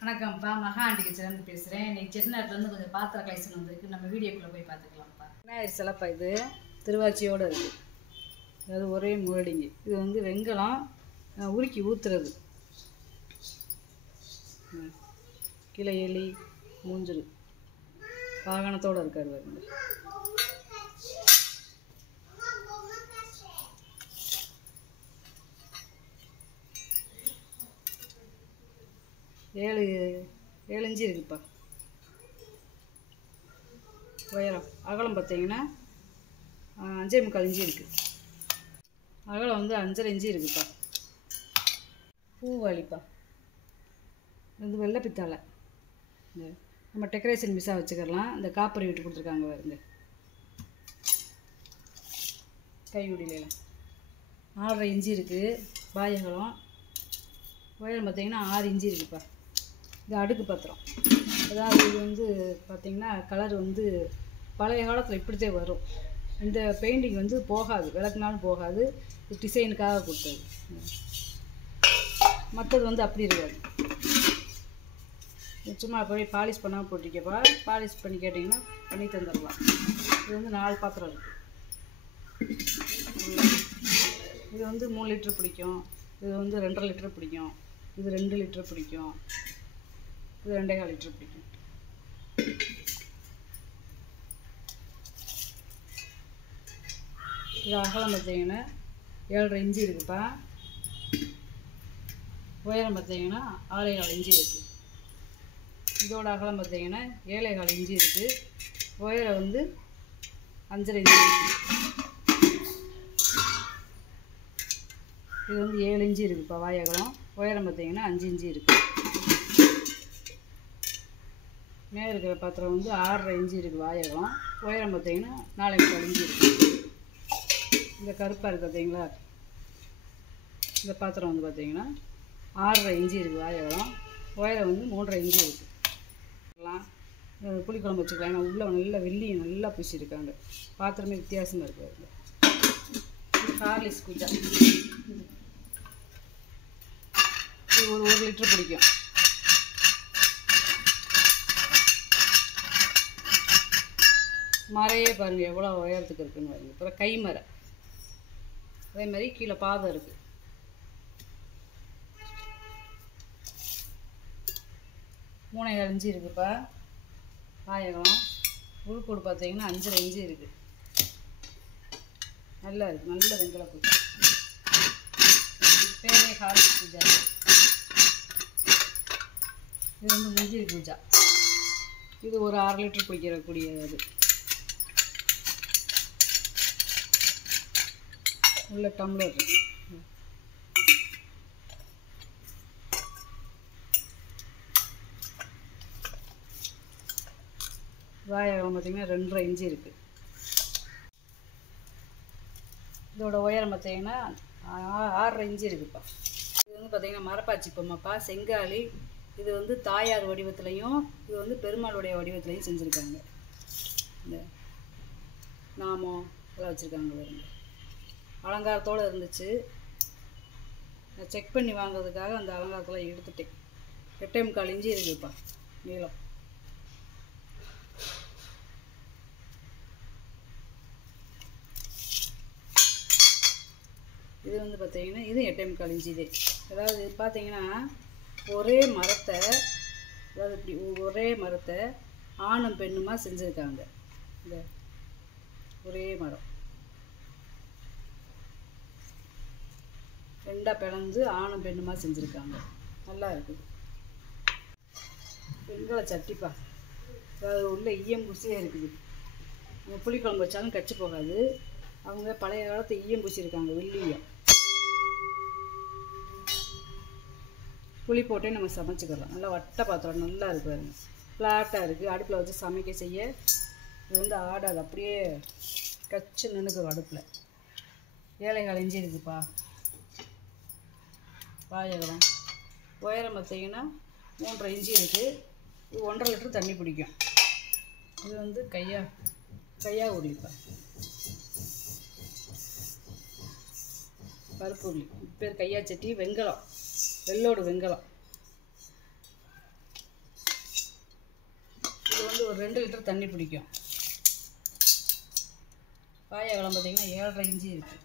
வணக்கம்ப்பா, மகா ஆண்டி கிச்சன்லேருந்து பேசுகிறேன். இன்றைக்கி செட்டிநாட்டிலேருந்து கொஞ்சம் பாத்திர கலெக்ஷன் வந்திருக்கு. நம்ம வீடியோக்குள்ளே போய் பார்த்துக்கலாம்ப்பா. விநாயகர் சிலைப்பா, இது திருவாச்சியோடு இருக்குது. அதாவது ஒரே முரடிங்க. இது வந்து வெங்கலம் உருக்கி ஊற்றுறது. கீழே எலி மூஞ்சிரு வாகனத்தோடு இருக்கார் பாருங்க. ஏழு இன்ச்சு இருக்குப்பா உயரம். அகலம் பார்த்தீங்கன்னா 5.25 இன்ச்சு இருக்குது. அகலம் வந்து 5.5 இன்ச்சு இருக்குப்பா. பூவாளிப்பா, இது வெள்ளை பித்தாளை. இந்த நம்ம டெக்கரேஷன் மிஸ்ஸாக வச்சுக்கலாம். இந்த காப்பரி விட்டு கொடுத்துருக்காங்க பாருங்க. கையுடியில 6.5 இன்ச்சு இருக்குது. பாயகலம் உயரம் பார்த்தீங்கன்னா 6 இன்ச்சு இருக்குப்பா. இது அடுக்கு பத்திரம். அதாவது இது வந்து பார்த்திங்கன்னா கலர் வந்து பழைய காலத்தில் இப்படித்தான் வரும். இந்த பெயிண்டிங் வந்து போகாது, விளக்குனாலும் போகாது. இது டிசைனுக்காக கொடுத்தது. மற்றது வந்து அப்படி இருக்காது. சும்மா போய் பாலிஷ் பண்ணாமல் போட்டிருக்கப்பா. பாலிஷ் பண்ணி கேட்டிங்கன்னா பண்ணி தந்துடலாம். இது வந்து 4 பாத்திரம் இருக்குது. இது வந்து 3 லிட்டர் பிடிக்கும். இது வந்து 2.5 லிட்டர் பிடிக்கும். இது 2 லிட்டர் பிடிக்கும். இது 2.25 லிட்டர் பிடிக்கும். இது அகலம் பார்த்தீங்கன்னா 7.5 இன்ச்சு இருக்குப்பா. உயரம் பார்த்தீங்கன்னா 6.25 இன்ச்சு இருக்குது. இதோட அகலம் பார்த்தீங்கன்னா 7.25 இன்ச்சு இருக்குது. உயரம் வந்து 5.5 இன்ச்சு இருக்குது. இது வந்து 7 இன்ச்சு இருக்குப்பா வாயகலம். உயரம் பார்த்தீங்கன்னா 5 இன்ச்சு இருக்குது. மேலே இருக்கிற பாத்திரம் வந்து 6.5 இன்ச்சு இருக்குது வாயகம். உயரம் பார்த்தீங்கன்னா 4.25 இன்ச்சு இருக்குது. இந்த கருப்பாக இருக்குது பார்த்தீங்களா, இந்த பாத்திரம் வந்து பார்த்தீங்கன்னா 6.5 இன்ச்சு இருக்குது வாயகம். உயரம் வந்து 3.5 இன்ச்சு இருக்குது. புளிக்குழம்பு வச்சுக்கலாம். ஏன்னா உள்ளே நல்லா வெள்ளி நல்லா பூசியிருக்காங்க. பாத்திரமே வித்தியாசமாக இருக்குது. ஹார்லிக்ஸ் குஜா இது ஒரு 1 லிட்டர் பிடிக்கும். மரையே பாருங்கள் எவ்வளோ உயரத்துக்கு இருக்குன்னு பாருங்கள். அப்புறம் கை மரை, அதே மாதிரி கீழே பாதம் இருக்குது. மூணு இன்ச்சு இருக்குப்பா வாயகம். உள்கூடு பார்த்தீங்கன்னா 5.5 இன்ச்சு இருக்குது. நல்லா இருக்குது, நல்ல வெங்கல பூஜை. பேரே ஹார்லிக்ஸ் பூஜா. இது வந்து முந்திரி பூஜா. இது ஒரு 6 லிட்டர் பிடிக்கக்கூடிய இது. உள்ள டம்ளர் இருக்கு. வாயகம் பார்த்தீங்கன்னா 2.5 இன்ச்சு இருக்குது. இதோட உயரம் பார்த்தீங்கன்னா 6.5 இன்ச்சு இருக்குப்பா. இது வந்து பார்த்தீங்கன்னா மரப்பாச்சி பொம்மைப்பா, செங்காலி. இது வந்து தாயார் வடிவத்துலையும் இது வந்து பெருமாளுடைய வடிவத்துலையும் செஞ்சுருக்காங்க. இந்த நாமம் இதெல்லாம் வச்சுருக்காங்க பாருங்க. அலங்காரத்தோடு இருந்துச்சு. நான் செக் பண்ணி வாங்குறதுக்காக அந்த அலங்காரத்தில் எடுத்துட்டேன். 8.25 இன்ச்சு இருக்குதுப்பா நீளம். இது வந்து பார்த்தீங்கன்னா இது 8.25 இன்ச்சு இதே. அதாவது பார்த்தீங்கன்னா ஒரே மரத்தை, அதாவது இப்படி ஒரே மரத்தை ஆணும் பெண்ணுமா செஞ்சுருக்காங்க. இந்த ஒரே மரம் ரெண்டாக பிளந்து ஆணும் பெண்ணுமா செஞ்சுருக்காங்க. நல்லா இருக்குது. வெங்கல சட்டிப்பா, அதாவது உள்ள ஈயம்பூசியே இருக்குது. நம்ம புளிக்குழம்பு வச்சாலும் கச்சி போகாது. அவங்க பழைய காலத்து ஈயம் பூசியிருக்காங்க, வெள்ளியம். புளி போட்டே நம்ம சமைச்சிக்கலாம். நல்லா வட்டை பாத்திரம் நல்லா இருக்குது பாருங்க. ஃப்ளாட்டாக இருக்குது. அடுப்பில் வச்சு சமைக்க செய்ய இது வந்து ஆடாது, அப்படியே கச்சு நின்றுக்கும் அடுப்பில். 7.25 இன்ச்சு இருக்குதுப்பா வாயகம். உயரம் பார்த்தீங்கன்னா 3.5 இன்ச்சு இருக்குது. இது 1.5 லிட்டர் தண்ணி பிடிக்கும். இது வந்து கையா உருளிப்பா, பருப்பு உருளி. பேர் கையா சட்டி. வெங்கலம், வெள்ளோடு வெங்கலம். ஒரு 2 லிட்டர் தண்ணி பிடிக்கும். வாழைப்பழம் பார்த்திங்கன்னா 7.5 இன்ச்சு இருக்குது.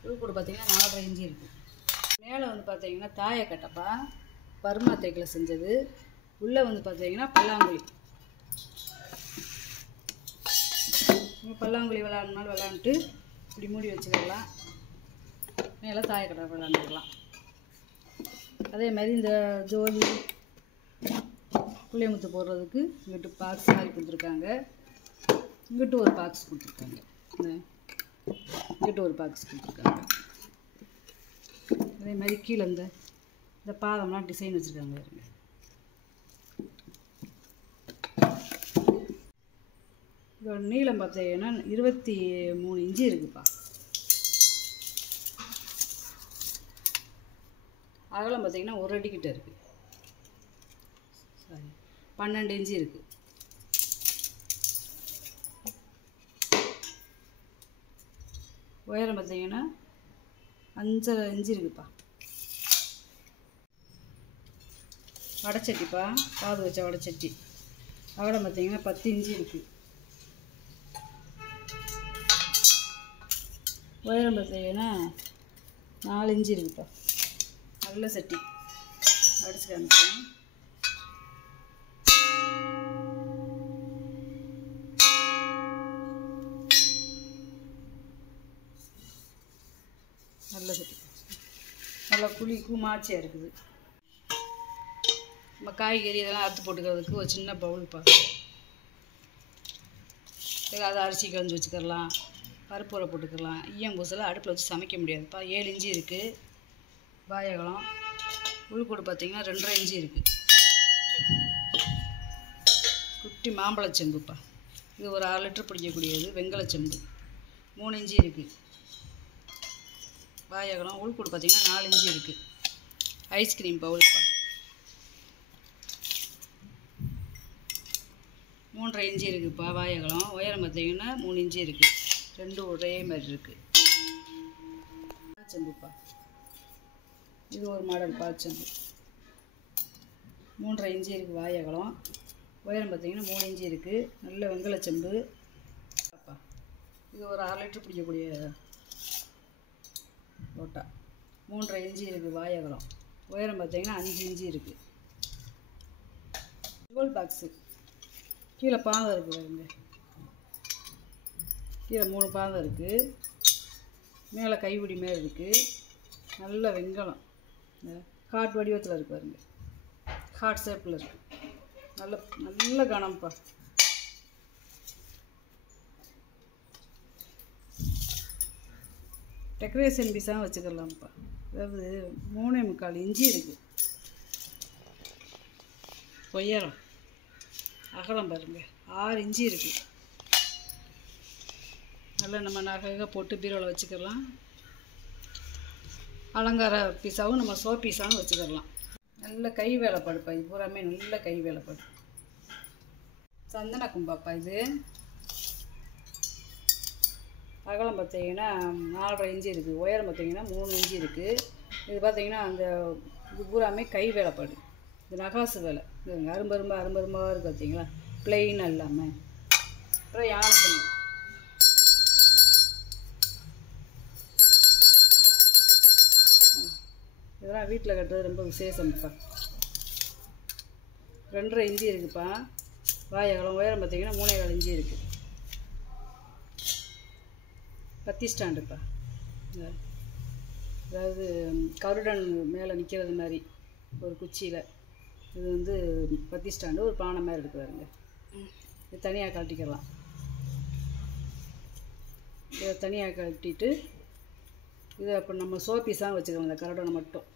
புழுக்கூடு பார்த்திங்கன்னா 4.5 இன்ச்சு இருக்குது. மேலே வந்து பார்த்திங்கன்னா தாயக்கட்டைப்பா, பர்மா தேக்கில் செஞ்சது. உள்ளே வந்து பார்த்திங்கன்னா பல்லாங்குழி. பல்லாங்குழி விளாட்னாலும் விளாண்டுட்டு இப்படி மூடி வச்சுக்கலாம். மேலே தாயக்கட்டை விளாண்டுக்கலாம். அதே மாதிரி இந்த ஜோதி புளியமுத்து போடுறதுக்கு இங்கிட்டு பாக்ஸ் மாதிரி கொடுத்துருக்காங்க. இங்கிட்டு ஒரு பாக்ஸ் கொடுத்துருக்காங்க. இங்கிட்டு ஒரு பாக்ஸ் கொடுத்துருக்காங்க. அதே மாதிரி கீழே இந்த பாதம்லாம் டிசைன் வச்சுருக்காங்க. இதோட நீளம் பார்த்தீங்கன்னா 23 இன்ச்சு இருக்குப்பா. அகலம் பார்த்தீங்கன்னா 1 அடி கிட்ட இருக்குது. சாரி, 12 இன்ச்சு இருக்குது. உயரம் பார்த்தீங்கன்னா 5.5 இன்ச்சு இருக்குப்பா. வடைச்சட்டிப்பா, காது வச்ச வடைச்சட்டி. அகலம் பார்த்தீங்கன்னா 10 இன்ச்சு இருக்குது. உயரம் பார்த்தீங்கன்னா 4 இன்ச்சு இருக்குப்பா. நல்ல சட்டி அடிச்சு காமிக்கிறேன். நல்ல சட்டி, நல்லா கூமாச்சியாக இருக்குது. நம்ம காய்கறி இதெல்லாம் அறுத்து போட்டுக்கிறதுக்கு ஒரு சின்ன பவுல்ப்பா. ஏதாவது அரிசி களைஞ்சி வச்சுக்கலாம், பருப்பு உரை போட்டுக்கலாம். ஈயம்பூசெல்லாம் அடுப்பில் வச்சு சமைக்க முடியாதுப்பா. 7 இன்ச்சு இருக்குது. வாழைப்பழம் உள்கூடு பார்த்திங்கன்னா 2.5 இன்ச்சு இருக்குது. குட்டி மாம்பழச்செம்புப்பா. இது ஒரு 6 லிட்டர் பிடிக்கக்கூடியது. வெங்கலச்செம்பு 3 இன்ச்சு இருக்குது. வாழைப்பழம் உள்கூடு பார்த்திங்கன்னா 4 இன்ச்சு இருக்குது. ஐஸ்கிரீம் பவுல்ப்பா. 3.5 இன்ச்சு இருக்குதுப்பா. வாழைப்பழம் உயரம் பார்த்திங்கன்னா 3 இன்ச்சு இருக்குது. ரெண்டும் ஒரே மாதிரி இருக்குது. செம்புப்பா, இது ஒரு மாடல் பாச்செம்பு. 3.5 இன்ச்சு இருக்குது. வாழைப்பழம் உயரம் பார்த்திங்கன்னா 3 இன்ச்சு இருக்குது. நல்ல வெங்கலச்செம்பு. இது ஒரு 6 லிட்டர் பிடிக்கக்கூடிய லோட்டா. 3.5 இன்ச்சு இருக்குது. வாழைப்பழம் உயரம் பார்த்திங்கன்னா 5 இன்ச்சு இருக்குது. Jewel box. கீழே பாதம் இருக்குது பாருங்க. கீழே 3 பாதம் இருக்குது. மேலே கைப்பிடி மேலே இருக்குது. நல்ல வெங்கலம் ஹார்ட் வடிவத்தில் இருக்கு பாருங்க. ஹார்ட் ஷேப்பில் இருக்குது. நல்ல கனம்ப்பா. டெக்கரேஷன் பீஸாக வச்சுக்கலாம்ப்பா. அதாவது 3.25 இன்ச்சு இருக்குது. உயரம் அகலம் பாருங்க 6 இன்ச்சு இருக்குது. நல்லா நம்ம நகை போட்டு பீரோவில் வச்சுக்கலாம். அலங்கார பீஸாவும் நம்ம சோ பீஸாகவும் வச்சுக்கலாம். நல்ல கை வேலைப்பாடுப்பா. இது பூராமே நல்ல கை வேலைப்பாடு. சந்தன கும்பாப்பா. இது அகலம் பார்த்தீங்கன்னா 4.5 இன்ச்சு இருக்குது. உயரம் பார்த்தீங்கன்னா 3 இன்ச்சு இருக்குது. இது பார்த்தீங்கன்னா இது பூராமே கை வேலைப்பாடு. இது நகாசு வேலை. இது அரும்பரும்பாக இருக்குது பார்த்தீங்களா, பிளெயினாக இல்லாமல். அப்புறம் யானை பண்ணி இதெல்லாம் வீட்டில் கட்டுறது ரொம்ப விசேஷம்ப்பா. 2.5 இன்ச்சு இருக்குதுப்பா. வாழைப்பழம் உயரம் பார்த்தீங்கன்னா 3.25 இன்ச்சு இருக்குது. பத்தி ஸ்டாண்டுப்பா. அதாவது கருடன் மேலே நிற்கிறது மாதிரி ஒரு குச்சியில். இது பத்தி ஸ்டாண்டு ஒரு பானை மாதிரி இருக்குதுங்க. இது தனியாக கழட்டிக்கலாம். இதை தனியாக கழட்டிட்டு இதை அப்போ நம்ம சோப்பீஸாக வச்சுக்கலாம். இந்த கருடனை மட்டும்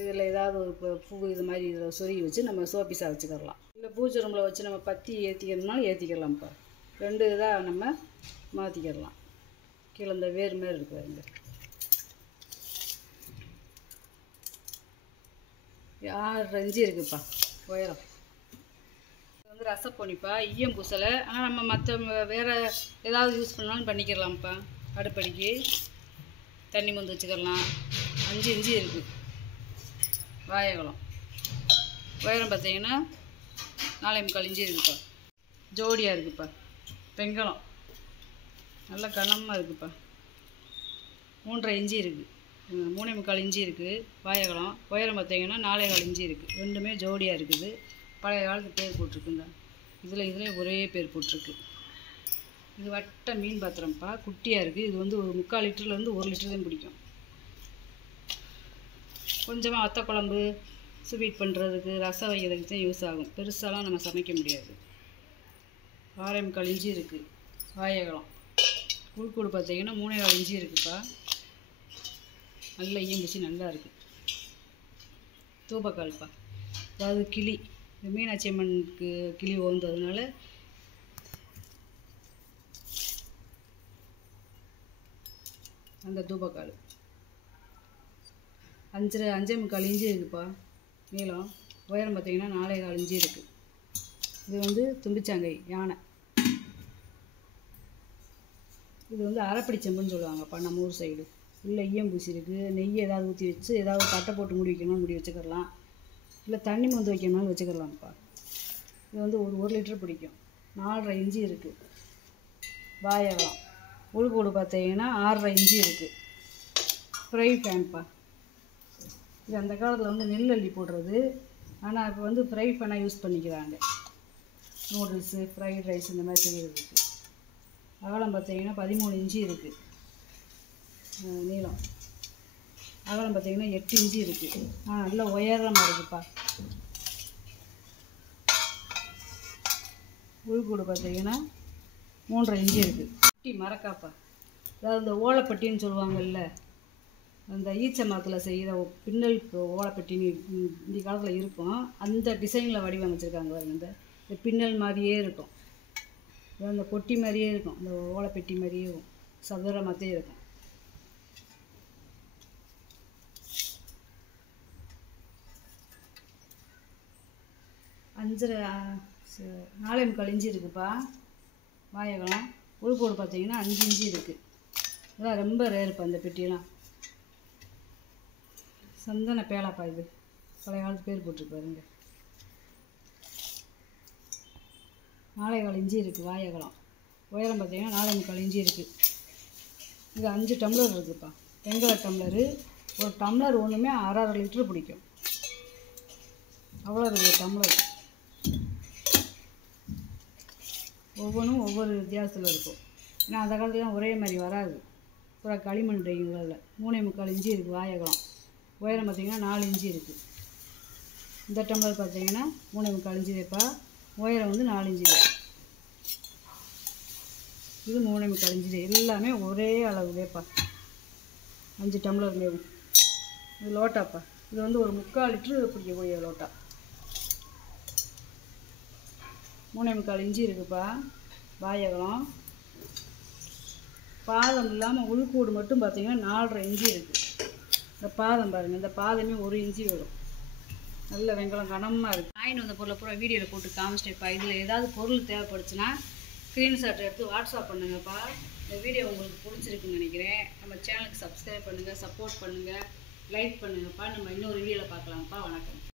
இதில் ஏதாவது ஒரு பூ இது மாதிரி இதில் சொருகி வச்சு நம்ம சோப்பீஸாக வச்சுக்கலாம். இல்லை பூஜை ரூமில் வச்சு நம்ம பற்றி ஏற்றிக்கிறதுனாலும் ஏற்றிக்கலாம்ப்பா. 2 இதாக நம்ம மாற்றிக்கிடலாம். கீழே இந்த வேறு மாரி இருக்குதுங்க. 6 இன்ச்சு இருக்குதுப்பா உயரம். இது ரசப்பொனிப்பா. ஈயம் பூசலை. ஆனால் நம்ம மற்ற வேறு ஏதாவது யூஸ் பண்ணாலும் பண்ணிக்கிறலாம்ப்பா. அடுப்படிக்கு தண்ணி மொந்து வச்சுக்கலாம். 5 இன்ச்சு இருக்குது. வாழைப்பழம் உயரம் பார்த்தீங்கன்னா 4.25 இன்ச்சு இருக்குப்பா. ஜோடியாக இருக்குப்பா. வெங்காயம் நல்லா கனமாக இருக்குப்பா. 3.5 இன்ச்சு இருக்குது. 3.25 இன்ச்சு இருக்குது. வாழைப்பழம் உயரம் பார்த்தீங்கன்னா 4.25 இன்ச்சு இருக்குது. ரெண்டுமே ஜோடியாக இருக்குது. பழைய காலத்து பேர் போட்டிருக்குங்க. இதில் ஒரே பேர் போட்டிருக்கு. இது வட்ட மீன் பாத்திரம்ப்பா. குட்டியாக இருக்குது. இது வந்து ஒரு 3/4 லிட்டர்லேருந்து 1 லிட்டர் தான் பிடிக்கும். கொஞ்சமாக வத்த குழம்பு ஸ்வீட் பண்ணுறதுக்கு ரசம் வைக்கிறதுக்கு தான் யூஸ் ஆகும். பெருசாலாம் நம்ம சமைக்க முடியாது. 6.25 இன்ச்சு இருக்குது. வாழைப்பழம் உள்கூடு பார்த்தீங்கன்னா 3.25 இன்ச்சு இருக்குப்பா. நல்ல ஈம்பிச்சு நல்லா இருக்குது. தூபக்கால்ப்பா. அதாவது கிளி, இந்த மீனாட்சி அம்மனுக்கு கிளி ஓந்ததுனால அந்த தூபக்கால் 5.25 இன்ச்சு இருக்குப்பா நீளம். உயரம் பார்த்தீங்கன்னா 4.25 இன்ச்சு இருக்குது. இது வந்து தும்பிச்சாங்கை யானை. இது வந்து அரைப்படி செம்புன்னு சொல்லுவாங்கப்பா நம்ம ஊர் சைடு. இல்லை ஈயம் பூசி இருக்குது. நெய் ஏதாவது ஊற்றி வச்சு ஏதாவது கட்டை போட்டு முடி வைக்கணும்னு முடி வச்சுக்கிடலாம். இல்லை தண்ணி மந்து வைக்கணும்னு வச்சுக்கிடலாம்ப்பா. இது வந்து ஒரு லிட்டர் பிடிக்கும். 4.5 இன்ச்சு இருக்குது. வாழைப்பழம் உள்கூடு பார்த்தீங்கன்னா 6.5 இன்ச்சு இருக்குது. ஃப்ரை பேன்ப்பா. இது அந்த காலத்தில் வந்து நெல் அள்ளி போடுறது. ஆனால் இப்போ வந்து ஃப்ரை பேனாக யூஸ் பண்ணிக்கிறாங்க. நூடுல்ஸு, ஃப்ரைட் ரைஸ் இந்த மாதிரி செய்கிறதுக்கு. அகலம் பார்த்தீங்கன்னா 13 இன்ச்சு இருக்குது. நீளம் அகலம் பார்த்தீங்கன்னா 8 இன்ச்சு இருக்குது. நல்லா உயரமாக இருக்குப்பா. உள்கூடு பார்த்தீங்கன்னா 3.5 இன்ச்சு இருக்குது. பட்டி மரக்காப்பா. அதாவது இந்த ஓலைப்பட்டின்னு சொல்லுவாங்கல்ல, அந்த ஈச்ச மரத்தில் செய்கிற பின்னல் ஓலைப்பட்டின்னு இந்த காலத்தில் இருக்கும். அந்த டிசைனில் வடிவமைச்சிருக்காங்க பாருங்க. இந்த பின்னல் மாதிரியே இருக்கும். அந்த பொட்டி மாதிரியே இருக்கும். இந்த ஓலைப்பெட்டி மாதிரியே இருக்கும். சதுரமாகத்தே இருக்கும். அஞ்சரை 4.25 இன்ச்சு இருக்குப்பா. வாழைப்பழம் உள்கூடு பார்த்தீங்கன்னா 5 இன்ச்சு இருக்குது. இதெல்லாம் ரொம்ப ரேருப்பா. இந்த பெட்டியெல்லாம் சந்தன பேலாப்பா. இது பழைய காலத்து பேர் போட்டிருப்பாருங்க. 4.25 இன்ச்சு இருக்குது. வாழைப்பழம் உயரம் பார்த்தீங்கன்னா 4.25 இன்ச்சு இருக்குது. இது 5 டம்ளர் இருக்குதுப்பா. வெங்காய டம்ளரு. ஒரு டம்ளர் ஒன்றுமே 1/2 லிட்டரு பிடிக்கும். அவ்வளோ இருக்குது டம்ளர். ஒவ்வொன்றும் ஒவ்வொரு வித்தியாசத்தில் இருக்கும். ஏன்னா அந்த காலத்துலாம் ஒரே மாதிரி வராது. பூரா களிமண் டைங்களில் 3.25 இன்ச்சு இருக்குது. வாழைப்பழம் உயரம் பார்த்தீங்கன்னா 4 இன்ச்சு இருக்குது. இந்த டம்ளர் பார்த்தீங்கன்னா 3.25 இன்ச்சு வைப்பா. உயரம் வந்து 4 இன்ச்சு. இது 3.25 இன்ச்சு. எல்லாமே ஒரே அளவு வேப்பா. 5 டம்ளர் மேவும். இது லோட்டாப்பா. இது வந்து ஒரு 3/4 லிட்டரு பிடிக்கக்கூடிய லோட்டா. 3.25 இன்ச்சு இருக்குப்பா. வாழைப்பழம் பாதம் இல்லாமல் உள்கூடு மட்டும் பார்த்தீங்கன்னா 4.5 இன்ச்சு இருக்குது. இந்த பாதம் பாருங்கள். இந்த பாதமே 1 இன்ச்சு வரும். நல்ல வெங்காயம் கனமாக இருக்குது. வாங்கிட்டு வந்த பொருளை பூரா வீடியோவில் போட்டு காமிச்சிட்டேப்பா. இதில் ஏதாவது பொருள் தேவைப்படுச்சுன்னா ஸ்க்ரீன்ஷாட் எடுத்து வாட்ஸ்அப் பண்ணுங்கப்பா. இந்த வீடியோ உங்களுக்கு பிடிச்சிருக்குன்னு நினைக்கிறேன். நம்ம சேனலுக்கு சப்ஸ்கிரைப் பண்ணுங்கள், சப்போர்ட் பண்ணுங்கள், லைக் பண்ணுங்கப்பா. நம்ம இன்னொரு வீடியோவில் பார்க்கலாம்ப்பா. வணக்கம்.